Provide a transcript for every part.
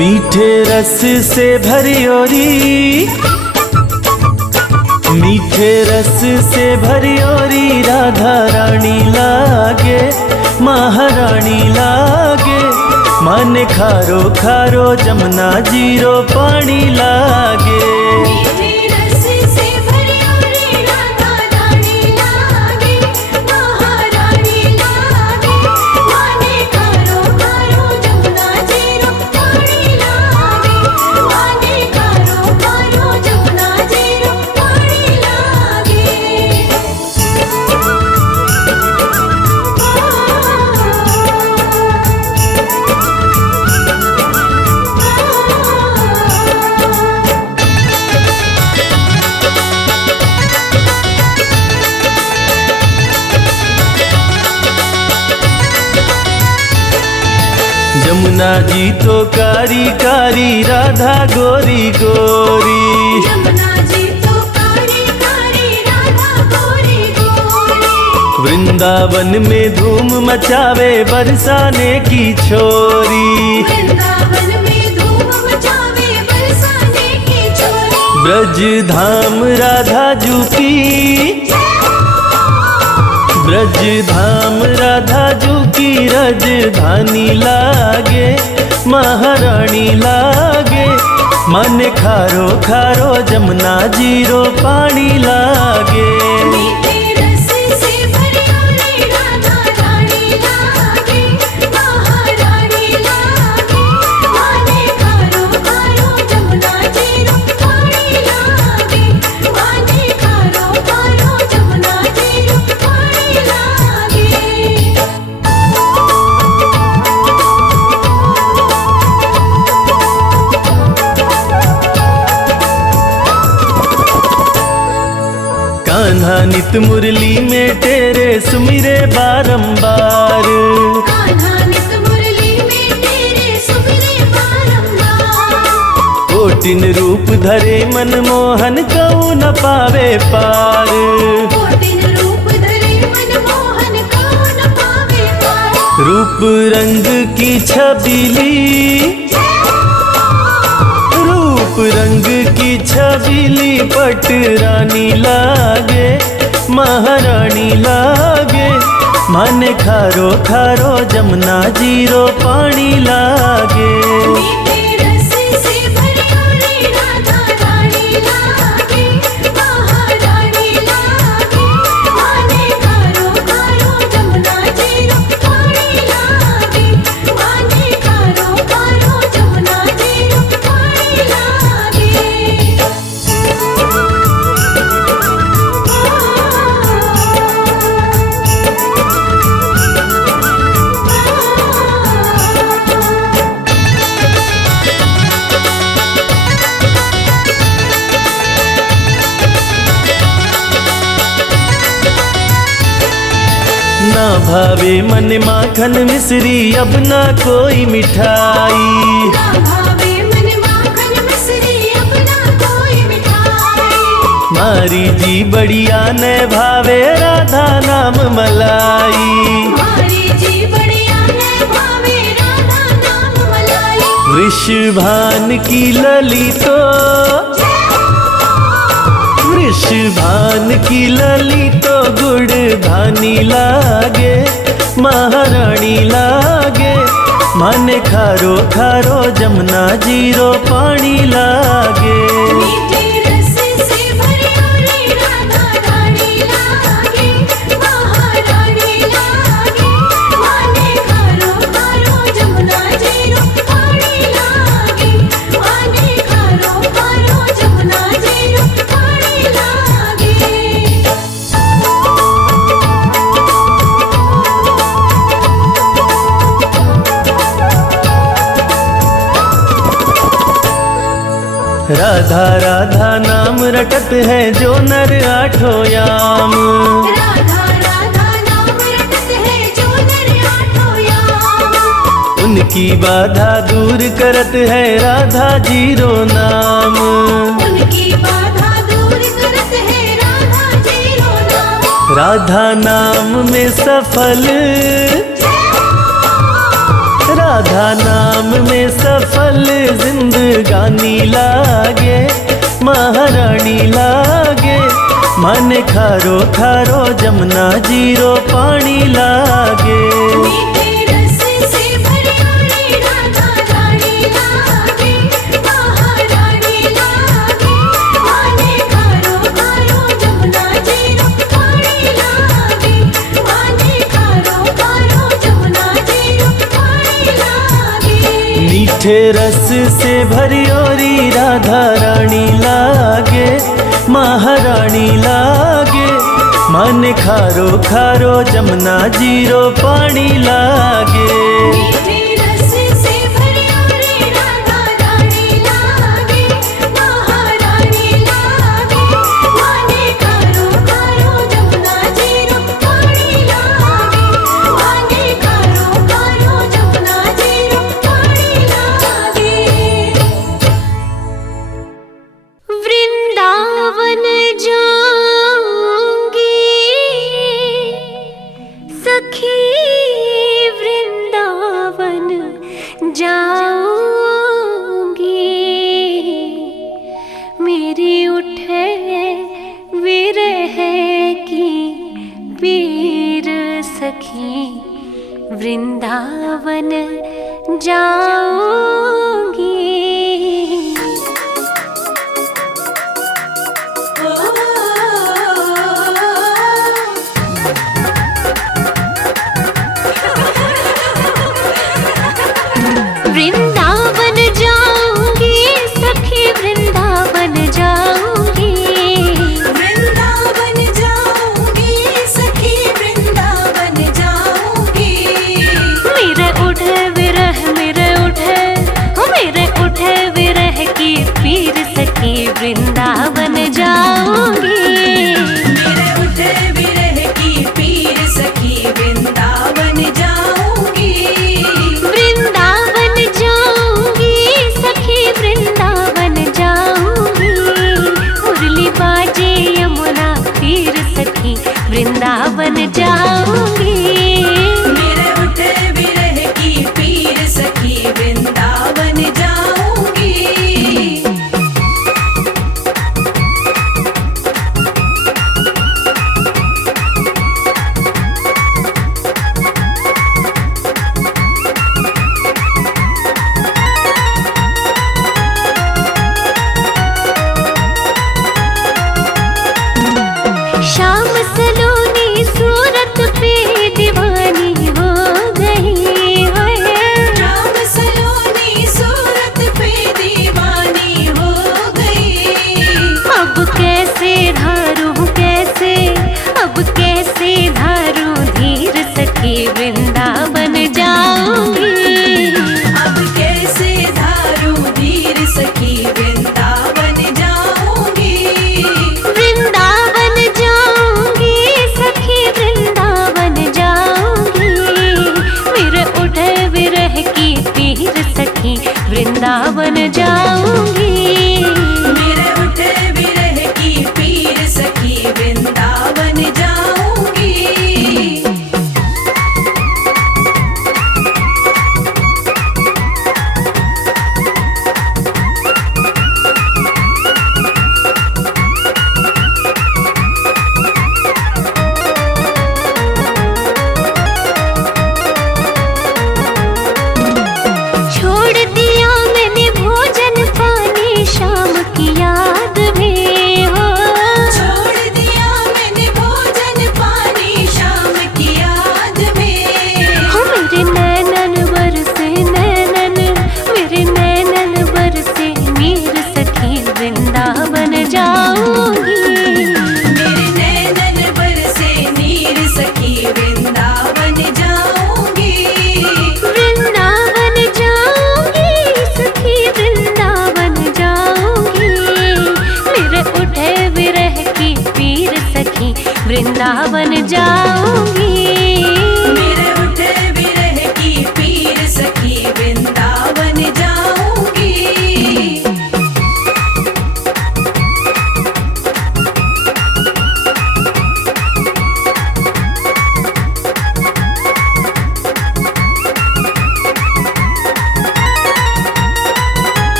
मीठे रस से भरी ओरी, मीठे रस से भरी ओरी राधा रानी लागे, महारानी लागे। मन खारो खारो जमुना जीरो पानी लागे। जमुना जी तो कारी कारी राधा गोरी गोरी, जमुना जी तो कारी कारी राधा गोरी गोरी। वृंदावन में धूम मचावे बरसाने की छोरी, वृंदावन में धूम मचावे बरसाने की छोरी। ब्रज धाम राधा जू की, ब्रज धाम राधा जू की राजधानी लागे, महारानी लागे। मन खारो खारो जमुना जीरो पानी लागे। मीठे रस से भरी ओरी राधा रानी लागे, महारानी लागे। माने खारो खारो जमुना जीरो पानी लागे, माने खारो खारो जमुना जीरो पानी लागे। कान्हा नित मुरली में तेरे सुमिरे बारंबार, कान्हा नित मुरली में तेरे सुमिरे बारंबार। कोटिन रूप धरे मनमोहन कऊ न पावे पार। कोटिन रूप धरे मनमोहन कऊ न पावे पार। रूप रंग की छबीली, रूप रंग की छबीली पट रानी लागे, महारानी लागे। मन खारो खारो जमुना जीरो पानी लागे। मीठे रस से भरी ओरी राधा रानी लागे, महारानी लागे। माने खारो खारो जमुना जीरो पानी लागे, माने खारो खारो जमुना जीरो पानी लागे। ना भावे मन माखन मिश्री अब ना कोई मिठाई, ना भावे मन माखन मिश्री अब ना कोई मिठाई। मारी जी बढ़िया न भावे राधा नाम मलाई। हमारी जी बढ़िया है भावे राधा नाम मलाई। वृषभान की ललितो, वृषभान की ललितो गुड़ धानी लागे, महारानी लागे। मन खारो खारो जमुना जीरो पानी लागे। मीठे रस से भरी ओरी राधा रानी लागे, महारानी लागे। माने खारो खारो जमुना जीरो पानी लागे, माने खारो खारो जमुना जीरो पानी लागे। राधा राधा नाम रटत है जो नर आठों याम, राधा राधा नाम रटत है जो नर आठों याम। उनकी बाधा दूर करत है राधा जीरो नाम। उनकी बाधा दूर करत है राधा जीरो नाम। राधा नाम में सफल, राधा नाम में सफल जिंदगानी लागे, महारानी लागे। मन खारो खारो जमुना जीरो पानी लागे। मीठे रस से भरियोरी राधा रानी लागे, महारानी लागे। माने खारो खारो जमुना जीरो पानी लागे, माने खारो खारो जमुना जीरो पानी लागे। मीठे रस से भरियोरी राधा रानी लागे, महारानी लागे। मन खारो खारो जमुना जीरो पानी लागे। मीठे रस से भरियोरी राधा रानी लागे, महारानी लागे। माने खारो खारो जमुना जीरो पानी लागे, माने खारो खारो जमुना जीरो पानी लागे। वृंदावन जाऊंगी सखी, वृंदावन जाऊंगी। मेरी उठे विरह की पीर सखी, वृंदावन जाऊंगी। वृंदावन जाऊंगी सखी, वृंदावन जाऊंगी। वृंदावन जाऊंगी सखी, वृंदावन जाऊंगी। मेरे उठे विरह, मेरे उठे विरह की पीर सखी, वृंदावन जाऊंगी। मेरे उठे विरह की पीर सखी, वृंदावन जाऊंगी। वृंदावन जाऊंगी सखी, वृंदावन जाऊंगी। मुरली बाजे यमुना तीर सखी, वृंदावन जाऊंगी। मेरे उठे विरह की पीर सखी, वृंदावन जाऊंगी। शाम सलोनी सूरत पे दीवानी हो गई है। शाम सलोनी सूरत पे दीवानी हो गई। अब कैसे धारूं कैसे, अब कैसे धारूं धीर सखी, वृंदावन जाऊंगी। अब कैसे धारूं धीर सखी, वृंदावन जाऊंगी। वृंदावन जाऊंगी सखी, वृंदावन जाऊंगी। मेरे उठे विरह की पीर सखी, वृंदावन जाऊंगी। मेरे उठे विरह की पीर सखी, वृंदावन जाऊंगी।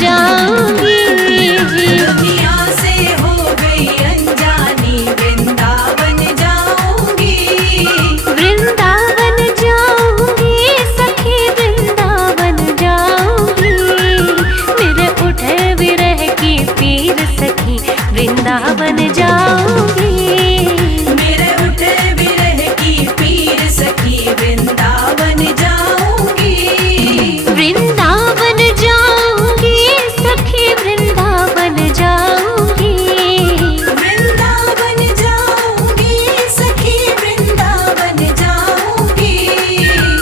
जाऊंगी। दुनिया से हो गई अनजानी, वृंदावन जाऊंगी। वृंदावन जाऊंगी सखी, वृंदावन जाऊंगी। मेरे उठे विरह की पीर सखी, वृंदावन जाऊंगी। मेरे उठे विरह की पीर सखी, वृंदावन जाऊंगी। वृंदावन जाऊंगी सखी, वृंदावन जाऊंगी। वृंदावन जाऊंगी सखी, वृंदावन जाऊंगी।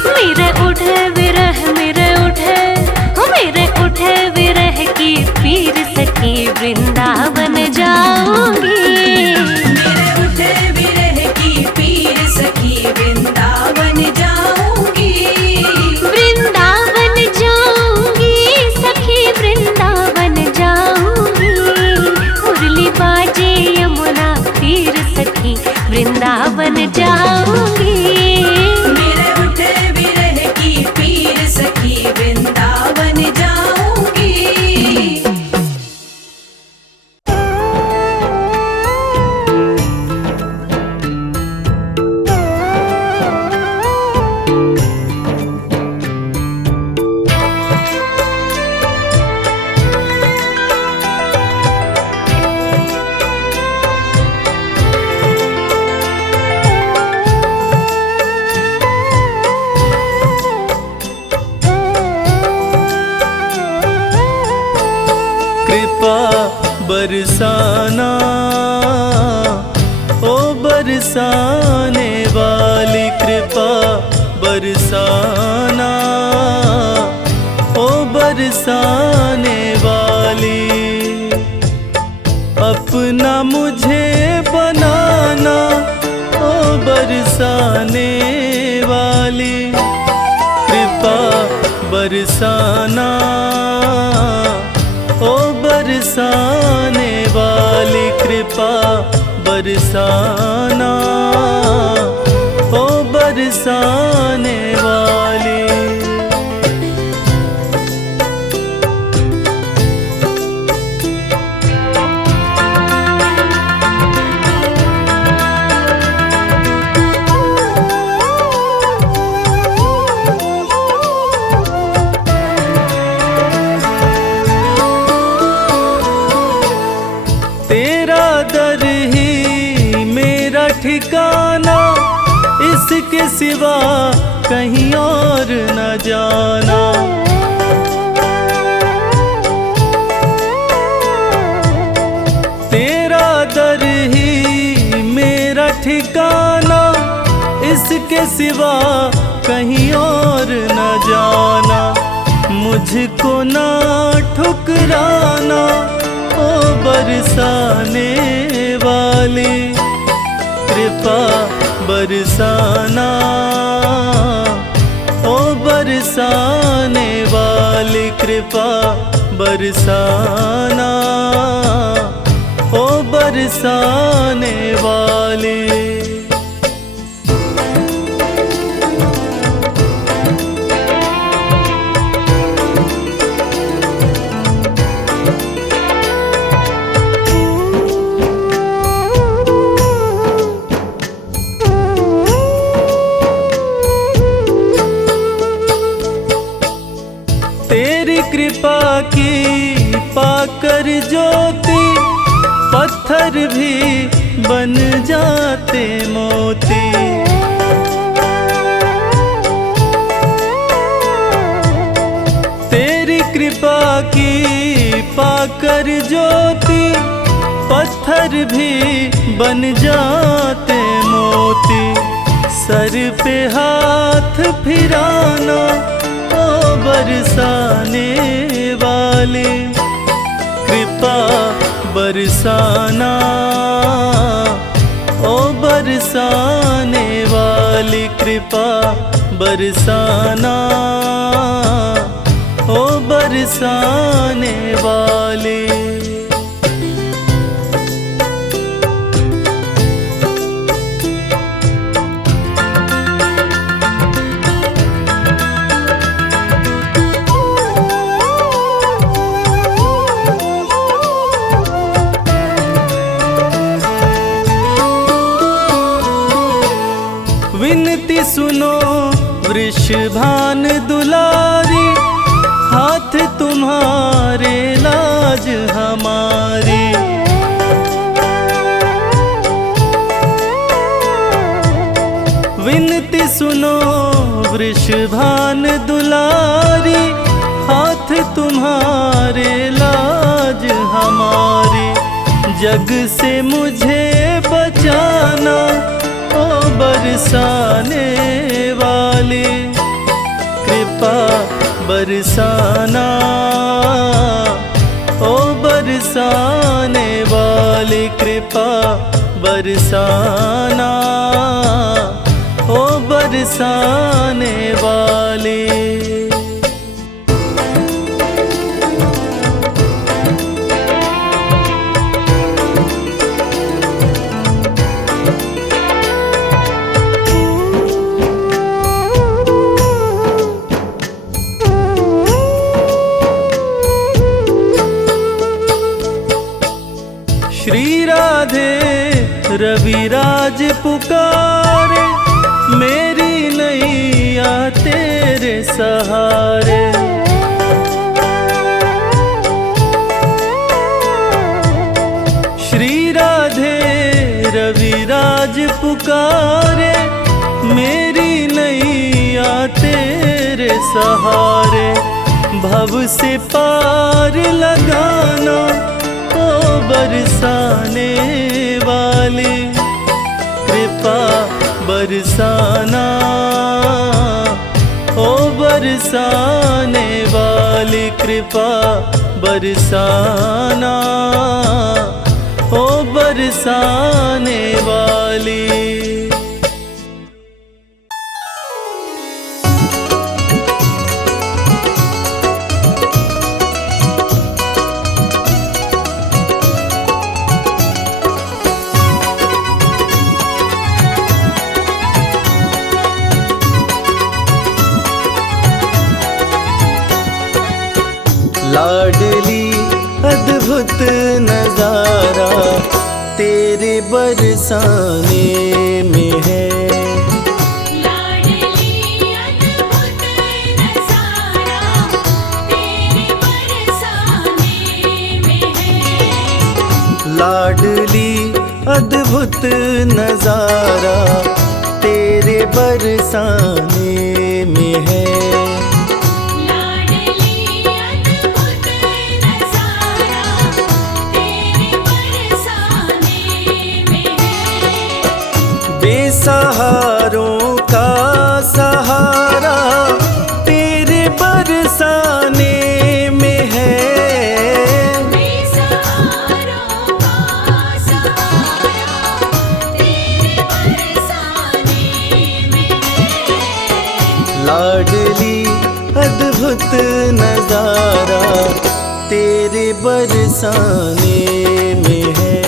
मेरे उठे विरह, मेरे उठे विरह की पीर सखी, वृंदावन जाऊंगी। मेरे उठे विरह की पीर सखी, वृंदावन जाऊंगी। वृंदावन जाऊंगी सखी, वृंदावन जाऊंगी। मुरली बाजे यमुना तीर सखी, वृंदावन जाऊंगी। मेरे उठे विरह की पीर सखी, वृंदावन जाऊंगी। कृपा बरसाना, ओ बरसाने वाली कृपा बरसाना, ओ बरसाने वाली। अपना मुझे बनाना, ओ बरसाने वाली कृपा बरसाना, ओ बरसाने वाली कृपा बरसाना, ओ बरसाने वाली। तेरा दर ही मेरा ठिकाना, इसके सिवा कहीं और न जाना। तेरा दर ही मेरा ठिकाना, इसके सिवा कहीं और न जाना। मुझको ना ठुकराना, ओ बरसाने वाली कृपा बरसाना, ओ बरसाने वाली कृपा बरसाना, ओ बरसाने वाली। तेरी कृपा की पाकर ज्योति, पत्थर भी बन जाते मोती। तेरी कृपा की पाकर ज्योति, पत्थर भी बन जाते मोती। सर पे हाथ फिराना, ओ बरसाने वाली कृपा बरसाना, ओ बरसाने वाली कृपा बरसाना, ओ बरसाने वाली। विनती सुनो वृषभान दुलारी, हाथ तुम्हारे लाज हमारी। विनती सुनो वृषभान दुलारी, हाथ तुम्हारे लाज हमारी। जग से मुझे बचाना ओ बरसाने वाले, कृपा बरसाना ओ बरसाने वाले, कृपा बरसाना ओ बरसाने वाले। श्री राधे रविराज पुकारे, मेरी नैया तेरे सहारे। श्री राधे रविराज पुकारे, मेरी नैया तेरे सहारे। भव से पार लगाना ओ बरसाने वाले, कृपा बरसाना ओ बरसाने वाले, कृपा बरसाना ओ बरसाने वाले। लाडली अद्भुत नजारा तेरे बरसाने में है। लाडली अद्भुत नजारा तेरे बरसाने में है। लाडली अद्भुत नजारा तेरे बरसाने में है। बेसहारों का सहारा तेरे बरसाने में है। बेसहारों का सहारा तेरे बरसाने में है। लाडली अद्भुत नजारा तेरे बरसाने में है।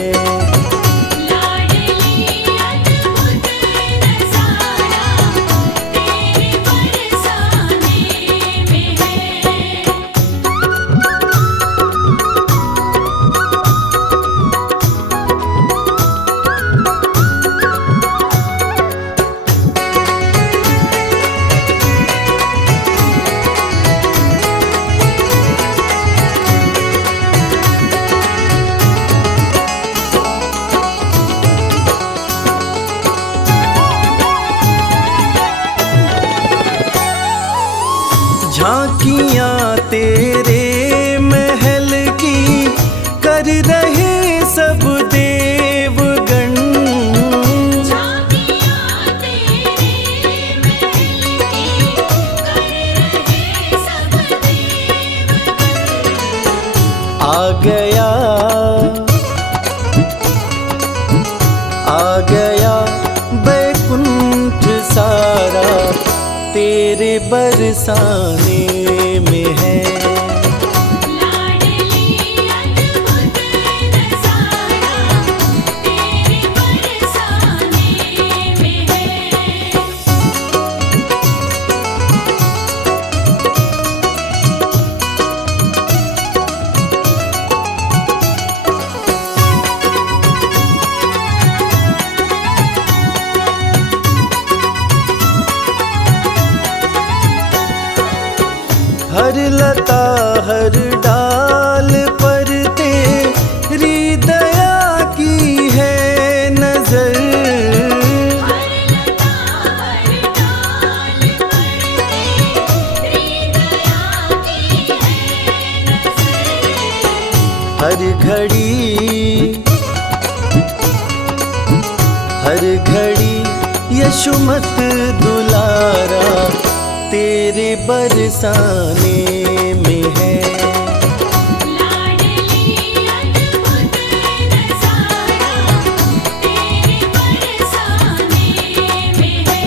झांकियां तेरे महल की कर रहे सब देवगण। झांकियां तेरे महल की कर रहे सब देवगण। आ गया बैकुंठ सारा तेरे बरसाने में है। लाडली अद्भुत नजारा तेरे बरसाने में है। लता हर डाल पर तेरी दया की है नजर। हर लता हर डाल पर तेरी दया की है नजर। हर घड़ी यशुमत दुलारा तेरे बरसाने में है। लाडली अद्भुत नज़ारा तेरे बरसाने में है।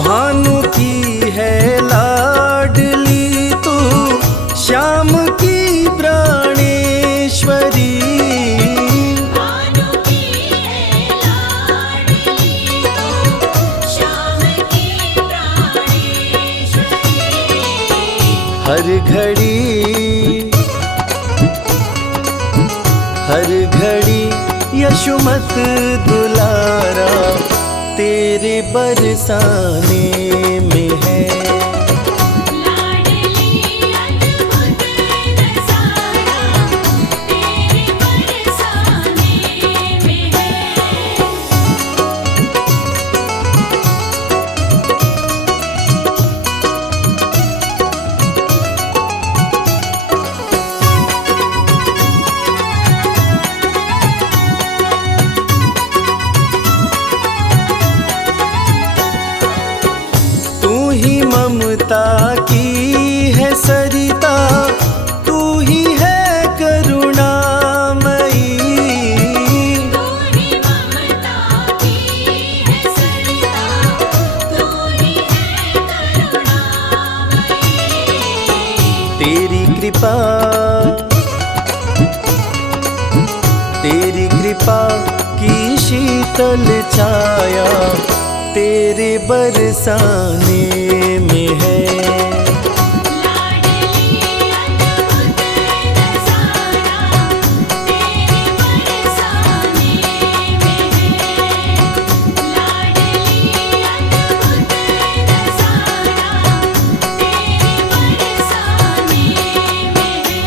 भानु की है लाडली तू श्याम की प्राणेश्वरी। भानु की है लाडली तू श्याम की प्राणेश्वरी। हर घड़ी यशुमत दुलारा तेरे बरसाने में है। लाडली अद्भुत नज़ारा तेरे बरसाने में है। तू ही ममता की है सरिता, तू ही है करुणामयी। तू ही ममता की है सरिता, तू ही है करुणामयी। तेरी कृपा की शीतल छाया तेरे बरसाने में है। लाडली अद्भुत नज़ारा तेरे बरसाने में है। लाडली अद्भुत नज़ारा तेरे बरसाने में है।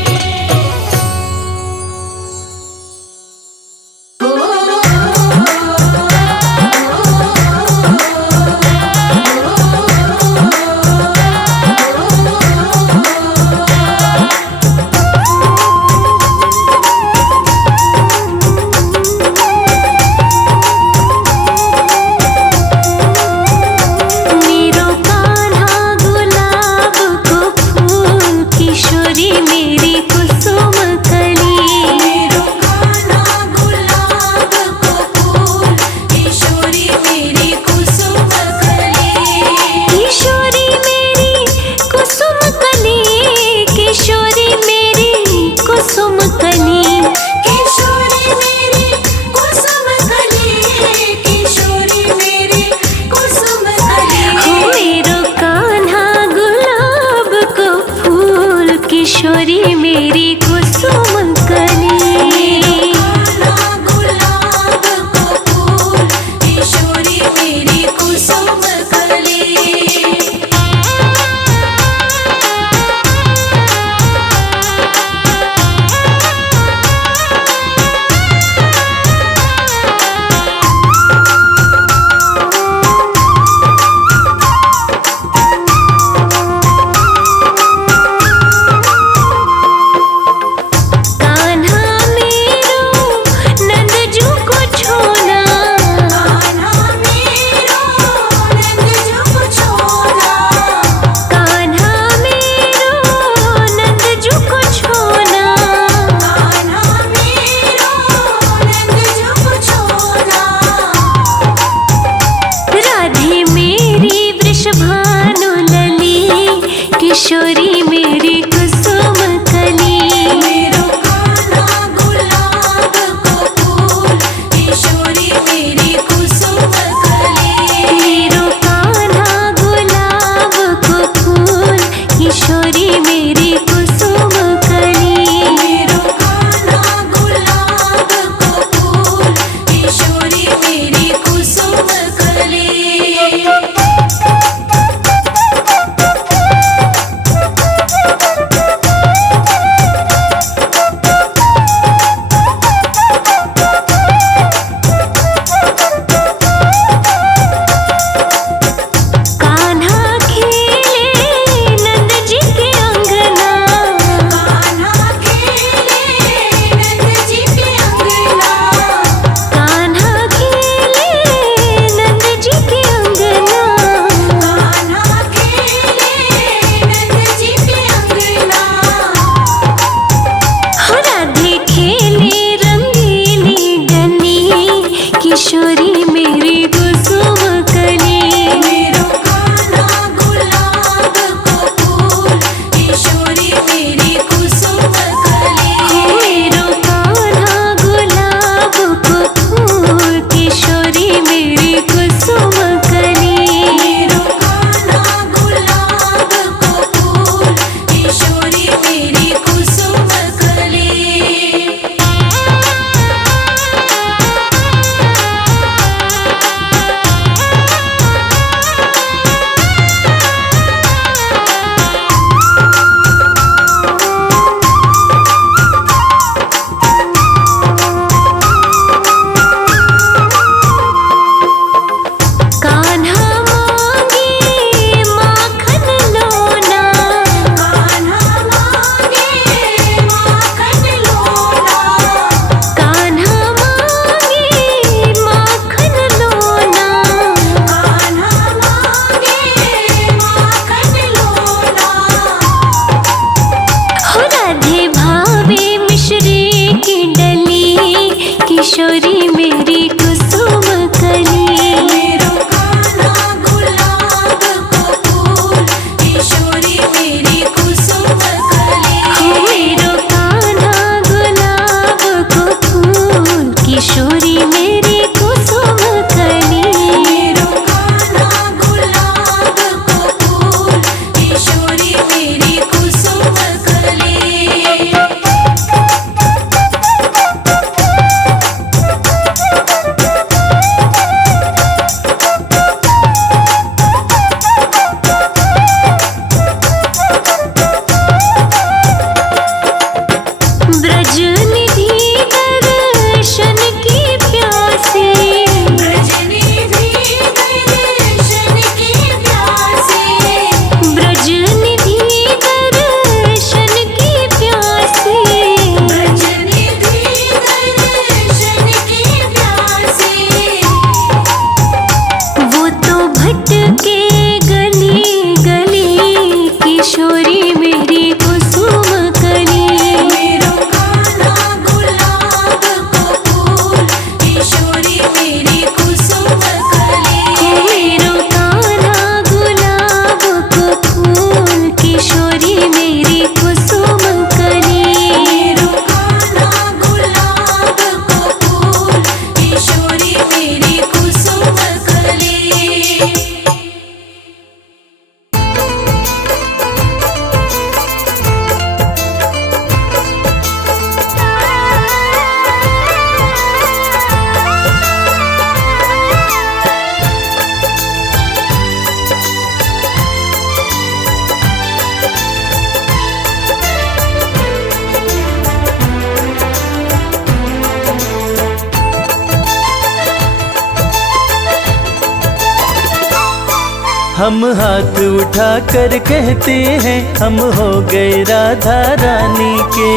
हम हाथ उठा कर कहते हैं हम हो गए राधा रानी के।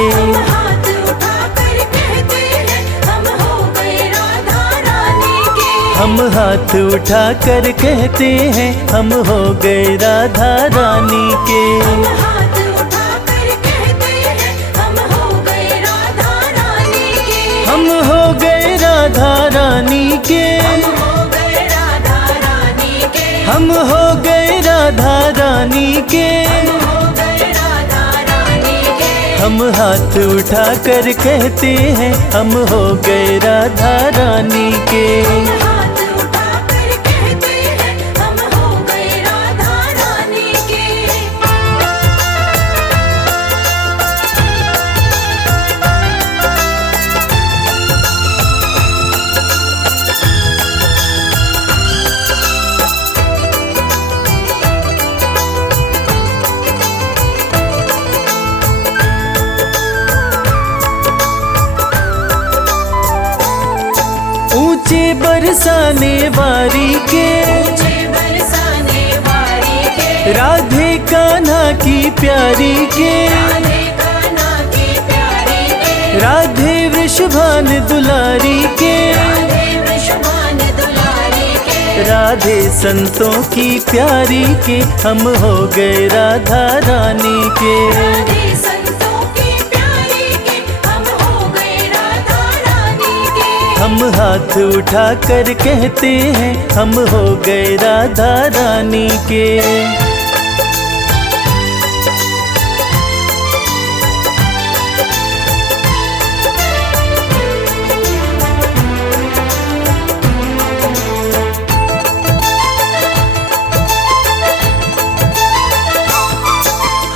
हाथ उठाकर कहते हैं हम हो गए राधा रानी के। हम हाथ उठा कर कहते हैं हम हो गए राधा रानी के। हाथ उठाकर कहते हैं हम हो गए राधा रानी के। हम हो गए राधा रानी के। हम हो गए राधा रानी के। हम हो गए राधा रानी के। हो गए राधा रानी के। हम हाथ उठा कर कहते हैं हम हो गए राधा रानी के। हाथ उठाकर कहते हैं हम हो गए राधा रानी के। ऊंचे बरसाने वारी के मुझे बरसाने वाली के। राधे कान्हा की प्यारी के। राधे कान्हा की प्यारी के। राधे वृषभान दुलारी के। राधे वृषभान दुलारी के। राधे संतों की प्यारी के हम हो गए राधा रानी के। राधे संतों की प्यारी के हम हो गए राधा रानी के। हम हाथ उठा कर कहते हैं हम हो गए राधा रानी के।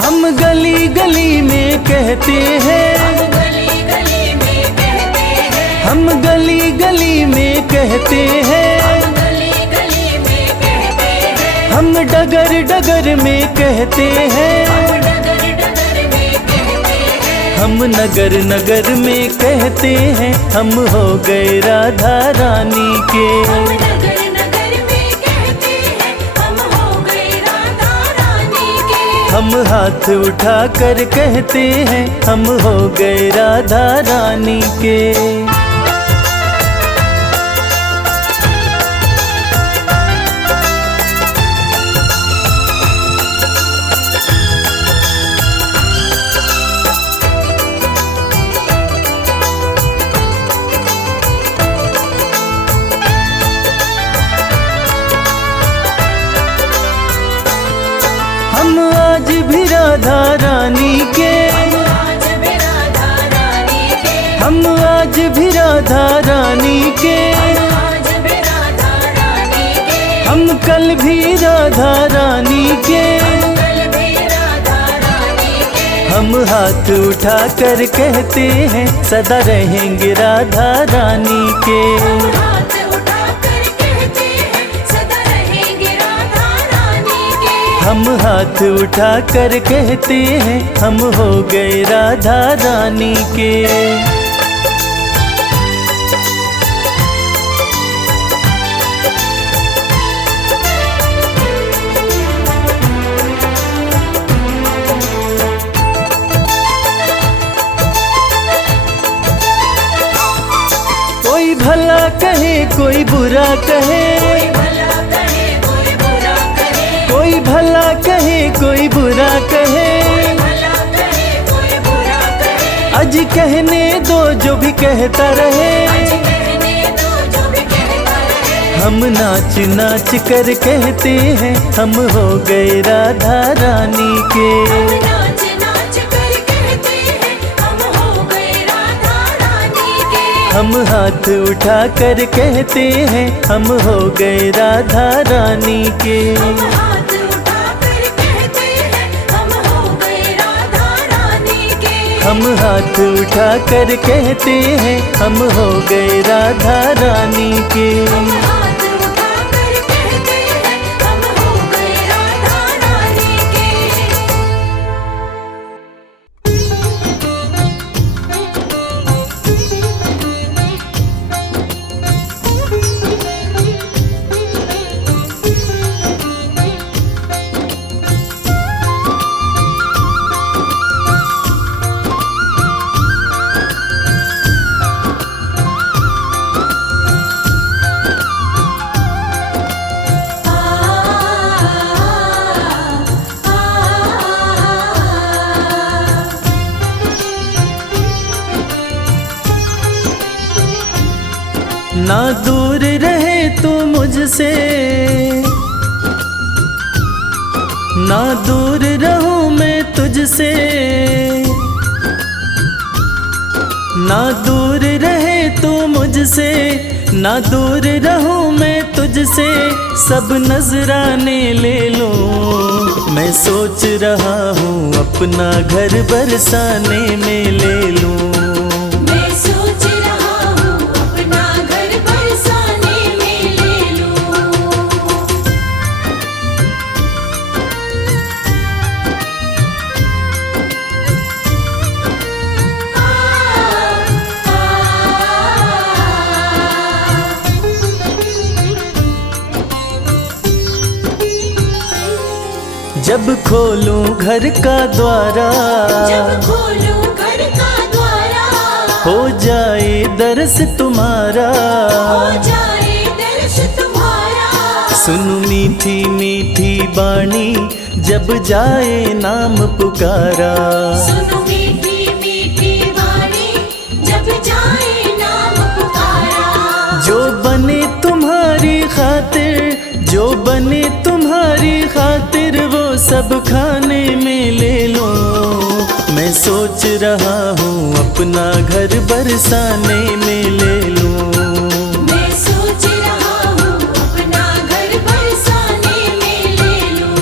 हम गली गली में कहते हैं हम गली गली में कहते हैं। हम गली गली में कहते हैं हम गली गली में कहते हैं। हम डगर डगर में कहते हैं हम डगर डगर में कहते हैं। हम नगर नगर में कहते हैं हम हो गए राधा रानी के। हम नगर नगर में कहते हैं हम हो गए राधा रानी के। हम हाथ उठा कर कहते हैं हम हो गए राधा रानी के। हम आज भी राधा रानी के। हम आज भी राधा रानी के। हम आज भी राधा रानी के। आज भी राधा रानी के। हम कल भी राधा रानी के। कल भी राधा रानी के। हम हाथ उठा कर कहते हैं सदा रहेंगे राधा रानी के। हाथ उठाकर कहते हैं सदा रहेंगे राधा रानी के। हम हाथ उठा कर कहते हैं हम हो गए राधा रानी के। कोई भला कहे कोई बुरा कहे। भला कहे कोई बुरा कहे। कोई भला कहे कोई बुरा कहे। भला कहे कोई बुरा कहे। आज कहने दो जो भी कहता रहे। आज कहने दो जो भी कहता रहे। हम नाच नाच कर कहते हैं हम हो गए राधा रानी के। नाच नाच कर कहते हैं हम हो गए राधा रानी के। हम हाथ उठा कर कहते हैं हम हो गए राधा रानी के। हाथ उठाकर कहते हैं हम हो गए राधा रानी के। हम हाथ उठा कर कहते हैं हम हो गए राधा रानी के। हाथ उठाकर कहते हैं हम हो गए राधा रानी के। ना दूर रहे तू मुझसे, ना दूर रहूं मैं तुझसे, ना दूर रहे तू मुझसे, ना दूर रहूं मैं तुझसे, सब नजराने ले लो। मैं सोच रहा हूँ अपना घर बरसाने में ले लूं। मैं सोच रहा हूँ अपना घर बरसाने में ले लूं। जब खोलूं घर का द्वारा, जब खोलूं घर का द्वारा, हो जाए दर्श तुम्हारा, हो जाए दर्श तुम्हारा। सुनो मीठी मीठी बाणी जब जाए नाम पुकारा। सुनो मीठी मीठी वाणी जब जाए नाम पुकारा। जो बने तुम्हारी खातिर, जो बने तुम्हारी खातिर, वो सब खाने में ले लो। मैं सोच रहा हूँ अपना घर बरसाने में ले लूं। मैं सोच रहा हूँ अपना घर बरसाने में ले लूं।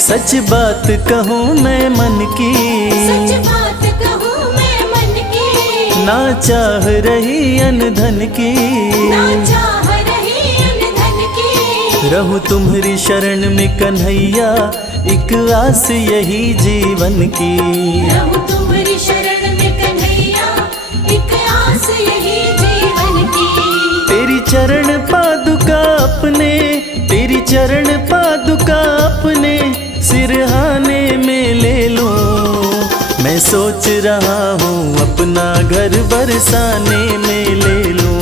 सच बात कहूँ मैं मन की, सच बात कहूँ मैं मन की, ना चाह रही अनधन की, ना चाह रही अनधन की। रहूं तुम्हारी शरण में कन्हैया, एक आस यही जीवन की। रहूं तुम्हारी शरण में कन्हैया, एक आस यही जीवन की। तेरी चरण पादुका अपने, तेरी चरण पादुका अपने सिरहाने में ले लूं। मैं सोच रहा हूँ अपना घर बरसाने में ले लूं।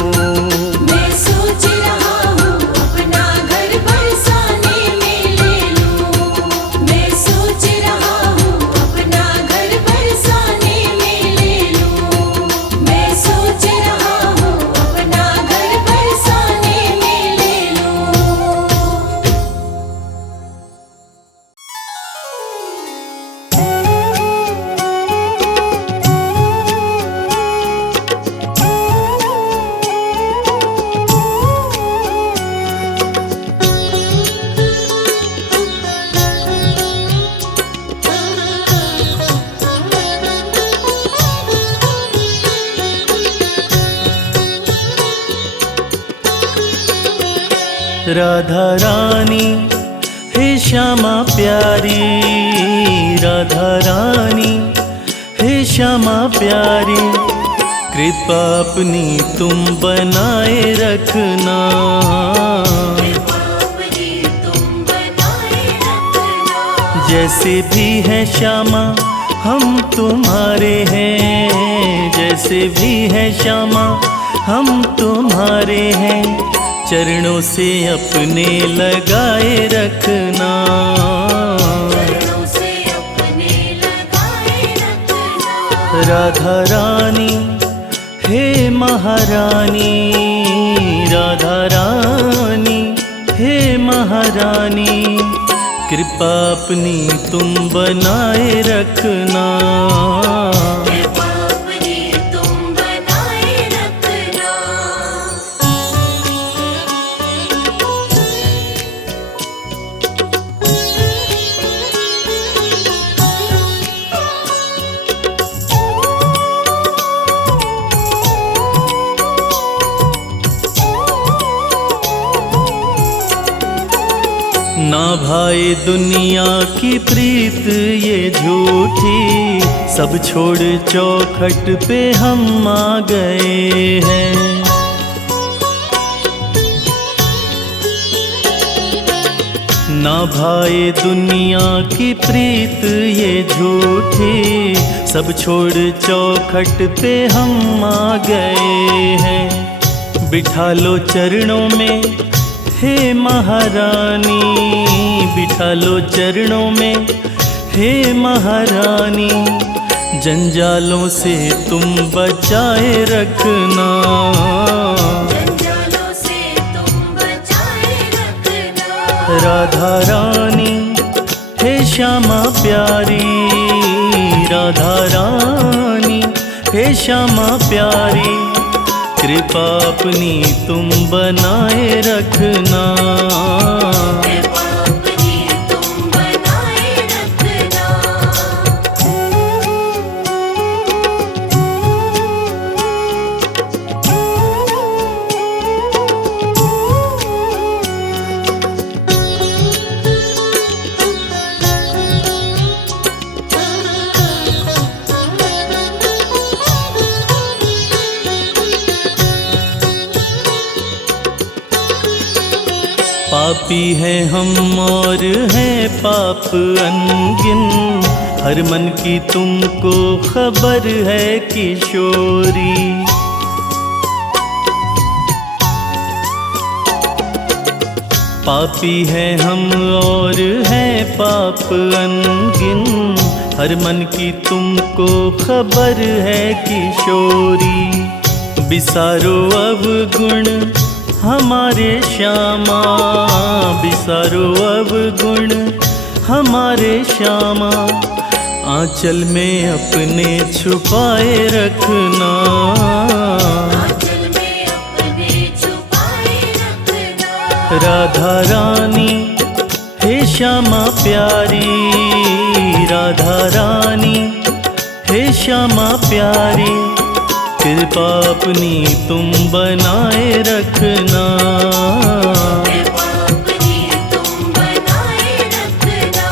मैं सोच रहा हूँ अपना घर बरसाने में ले लूं। मैं सोच रहा हूँ अपना घर बरसाने में ले लूं। मैं सोच रहा हूँ अपना घर बरसाने में ले लूं। राधा रानी हे श्यामा प्यारी, राधा रानी हे श्यामा प्यारी, कृपा अपनी तुम बनाए रखना। अपनी तुम बनाए रखना। जैसे भी है श्यामा हम तुम्हारे हैं, जैसे भी है श्यामा हम तुम्हारे हैं, चरणों से अपने लगाए रखना। चरणों से अपने लगाए रखना। राधा रानी हे महारानी, राधा रानी हे महारानी, कृपा अपनी तुम बनाए रखना। कृपा अपनी तुम बनाए रखना। ना भाई दुनिया की प्रीत ये झूठी, सब छोड़ चौखट पे हम आ गए हैं। ना भाई दुनिया की प्रीत ये झूठी, सब छोड़ चौखट पे हम आ गए हैं। बिठा लो चरणों में हे महारानी, बिठा लो चरणों में हे महारानी, जंजालों से तुम बचाए रखना। जंजालों से तुम बचाए रखना। राधा रानी हे श्यामा प्यारी, राधा रानी हे श्यामा प्यारी, कृपा अपनी तुम बनाए रखना। कृपा अपनी तुम बनाए रखना। पापी है हम और है पाप अनगिन, हर मन की तुमको खबर है किशोरी। पापी है हम और है पाप अनगिन, हर मन की तुमको खबर है किशोरी। बिसारो अवगुण हमारे श्यामा, बिसारो अवगुण हमारे श्यामा, आंचल में अपने छुपाए रखना। आंचल में अपने छुपाए रखना। राधा रानी हे श्यामा प्यारी, राधा रानी हे श्यामा प्यारी, कृपा अपनी तुम बनाए रखना। कृपा अपनी तुम बनाए रखना।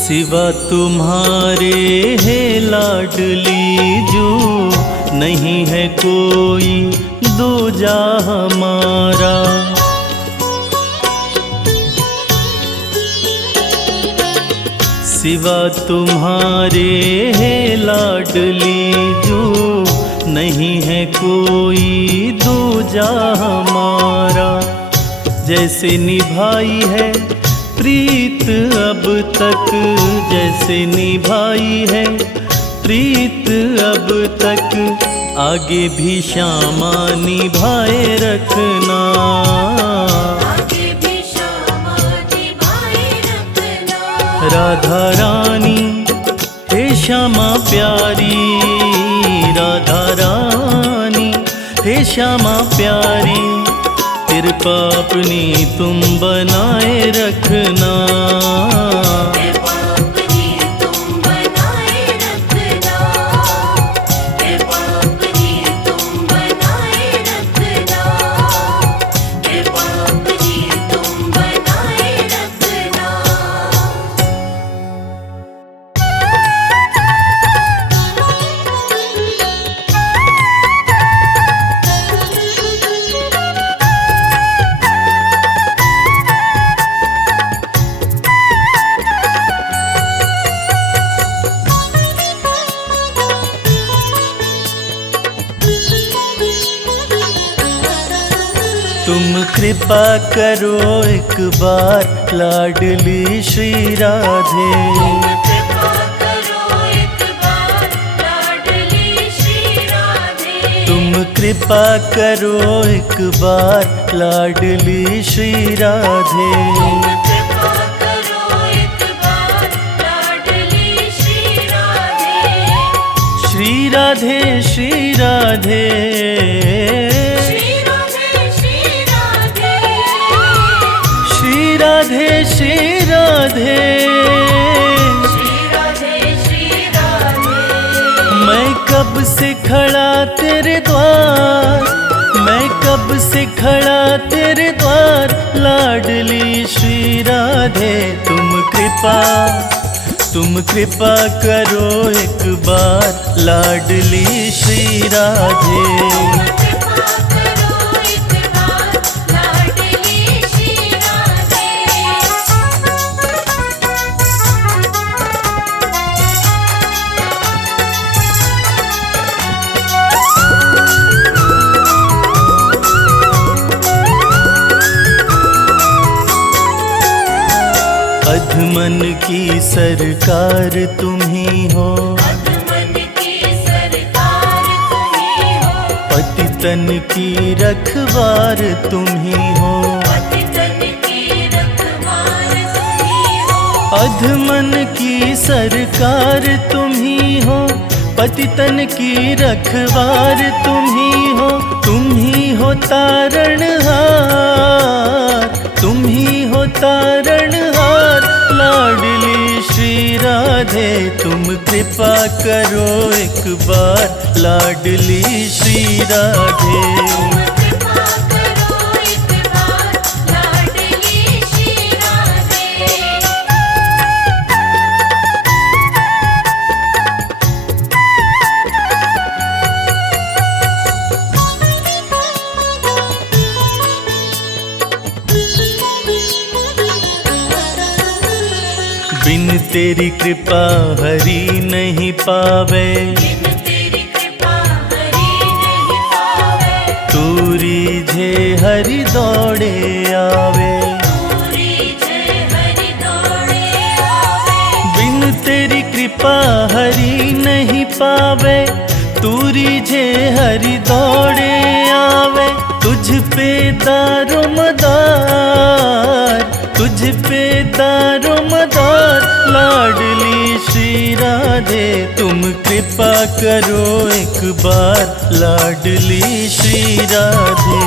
सिवा तुम्हारे है लाडली जो, नहीं है कोई दूजा हमारा। सिवा तुम्हारे है लाडली जो, नहीं है कोई दूजा हमारा। जैसे निभाई है प्रीत अब तक, जैसे निभाई है प्रीत अब तक, आगे भी श्यामा निभाए रखना। आगे भी श्यामा निभाए रखना। राधा रानी हे श्यामा प्यारी, राधा रानी हे श्यामा प्यारी, कृपा अपनी तुम बनाए रखना। कृपा अपनी तुम बनाए रखना। कृपा अपनी तुम बनाए रखना। कृपा अपनी तुम बनाए रखना। तुम कृपा करो एक बार लाडली श्री राधे, कृपा करो एक बार लाडली श्री राधे। तुम कृपा करो एक बार लाडली श्री राधे। कृपा करो एक बार लाडली श्री राधे। श्री राधे श्री राधे श्री राधे राधे, मैं कब से खड़ा तेरे द्वार, मैं कब से खड़ा तेरे द्वार, लाडली श्री राधे तुम कृपा करो एक बार, लाडली श्री राधे। अधमन की सरकार तुम ही हो, पतितन की रखवार तुम ही हो, अधमन की सरकार तुम ही हो, पतितन की रखवार तुम ही हो तारणहार, तुम ही हो तारणहार, लाडली श्री राधे तुम कृपा करो एक बार, लाडली श्री राधे। बिन तेरी कृपा हरि नहीं पावे, तूरी जे हरि दौड़े आवे, बिन तेरी कृपा हरि नहीं पावे, तूरी जे हरि दौड़े आवे, तुझ पे दारो मदार, तुझ पे दारो मदार, लाडली श्री राधे तुम कृपा करो एक बार, लाडली श्री राधे।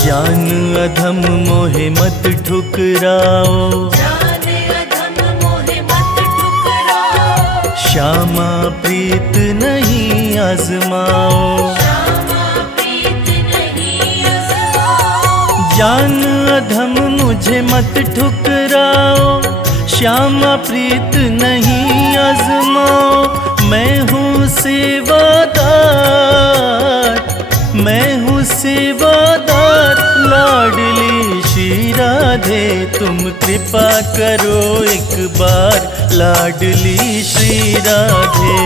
जान अधम मोहे मत ठुकराओ, श्यामा प्रीत नहीं आजमाओ, जान अधम मुझे मत ठुकराओ, श्यामा प्रीत नहीं आजमाओ, मैं हूँ सेवादार, मैं हूँ सेवादार, लाडली श्री राधे तुम कृपा करो एक बार, लाडली श्री राधे।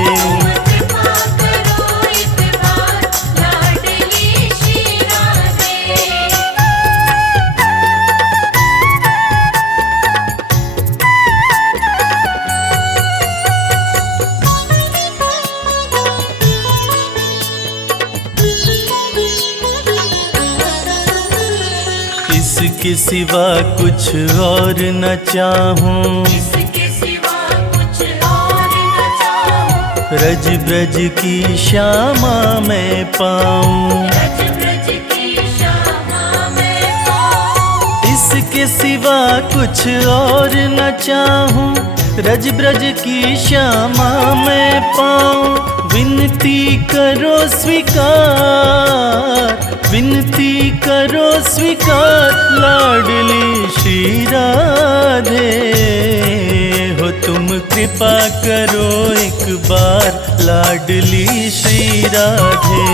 इसके सिवा कुछ और न चाहूं, रज ब्रज की श्यामा मैं पाऊं, इसके सिवा कुछ और न चाहूं, रज ब्रज की श्यामा मैं पाऊं, विनती करो स्वीकार, विनती करो स्वीकार, लाडली श्री राधे हो तुम कृपा करो एक बार, लाडली श्री राधे।